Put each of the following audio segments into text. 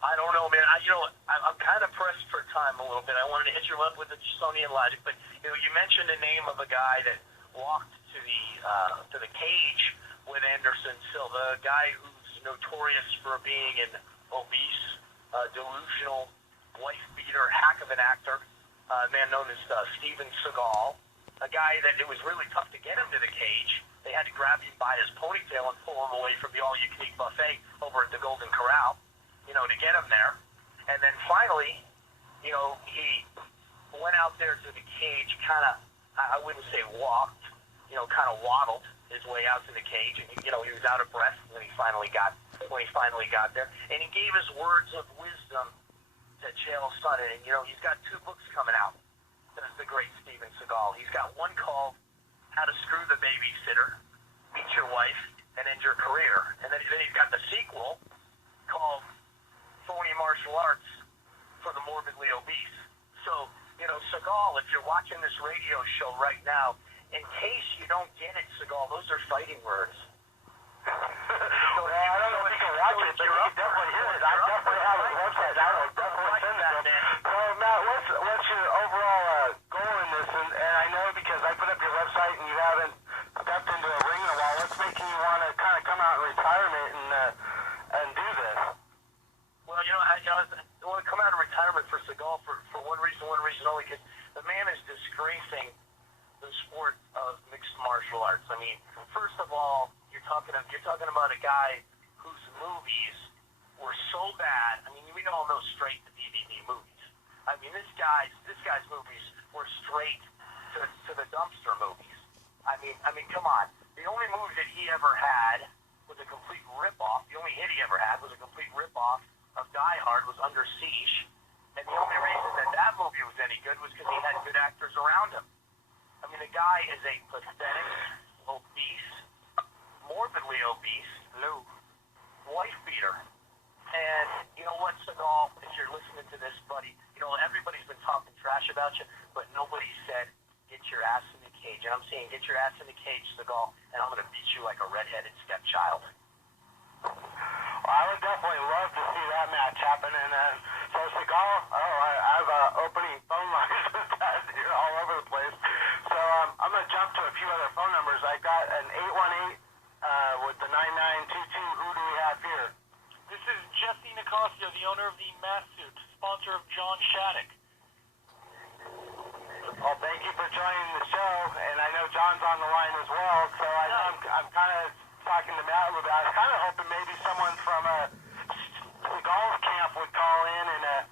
I don't know, man. I'm kind of pressed for time a little bit. I wanted to hit you up with the Sony and Logic, but you mentioned the name of a guy that walked to the cage with Anderson Silva, a guy who's notorious for being an obese, delusional, wife-beater, hack of an actor, a man known as Steven Seagal, a guy that it was really tough to get him to the cage. They had to grab him by his ponytail and pull him away from the all-you-can-eat buffet over at the Golden Corral, to get him there. And then finally, he went out there to the cage, kind of, I wouldn't say walked, kind of waddled his way out to the cage, and he was out of breath when he finally got there, and he gave his words of wisdom to Chael Sonnen. And he's got 2 books coming out. That's the great Steven Seagal. He's got one called How to Screw the Babysitter, Meet Your Wife, and End Your Career, and then he's got the sequel called Phony Martial Arts for the Morbidly Obese. So Seagal, if you're watching this radio show right now, in case you don't get it, Seagal, those are fighting words. Well, I don't know if you can watch it, but you can definitely hear it. I definitely have his website. I will definitely send that to him. So, Matt, what's your overall goal in this? And I know because I put up your website and you haven't stepped into a ring in a while. What's making you want to kind of come out in retirement and do this? Well, I want to come out of retirement for Seagal for one reason only, because the man is disgracing the sport of mixed martial arts. I mean, first of all, you're talking about a guy whose movies were so bad. I mean, we all know straight to DVD movies. I mean, this guy's movies were straight to the dumpster movies. I mean, come on. The only movie that he ever had was a complete rip-off. The only hit he ever had was a complete rip-off of Die Hard, was Under Siege. And the only reason that movie was any good was because he had good actors around him. I mean, the guy is a pathetic, obese, morbidly obese, wife beater. And you know what, Seagal, if you're listening to this, buddy, everybody's been talking trash about you, but nobody said, get your ass in the cage. And I'm saying, get your ass in the cage, Seagal, and I'm going to beat you like a redheaded stepchild. Well, I would definitely love to see that match happen. And so, Seagal, I have opening phone lines with that here all over the place. So I'm going to jump to a few other phone numbers. I got an 818 with the 9922. Who do we have here? This is Jesse Nicasio, the owner of the Mass Suit, sponsor of John Shattuck. Well, thank you for joining the show, and I know John's on the line as well, so I know I'm kind of talking to Matt about it. I was kind of hoping maybe someone from Seagal's camp would call in, and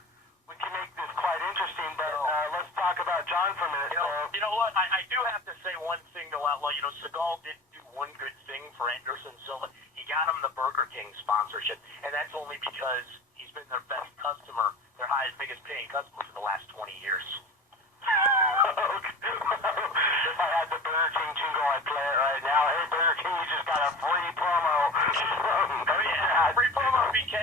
we can make this quite interesting, but let's talk about John for a minute. You know what? I do have to say one thing, though, Outlaw. Seagal did do one good thing for Anderson Silva. He got him the Burger King sponsorship, and that's only because he's been their best customer, their biggest paying customer for the last 20 years. If I had the Burger King jingle, I'd play it right now. Hey, Burger King, you just got a free promo. Oh yeah, free promo, BK.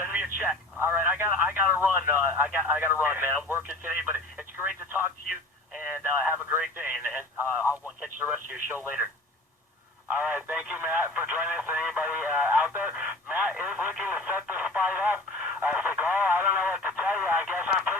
Send me a check. All right, I gotta run. I gotta run, man. I'm working today, but it's great to talk to you, and have a great day. And I'll catch the rest of your show later. All right, thank you, Matt, for joining us. Anybody out there? Matt is looking to set this fight up. Seagal, I don't know what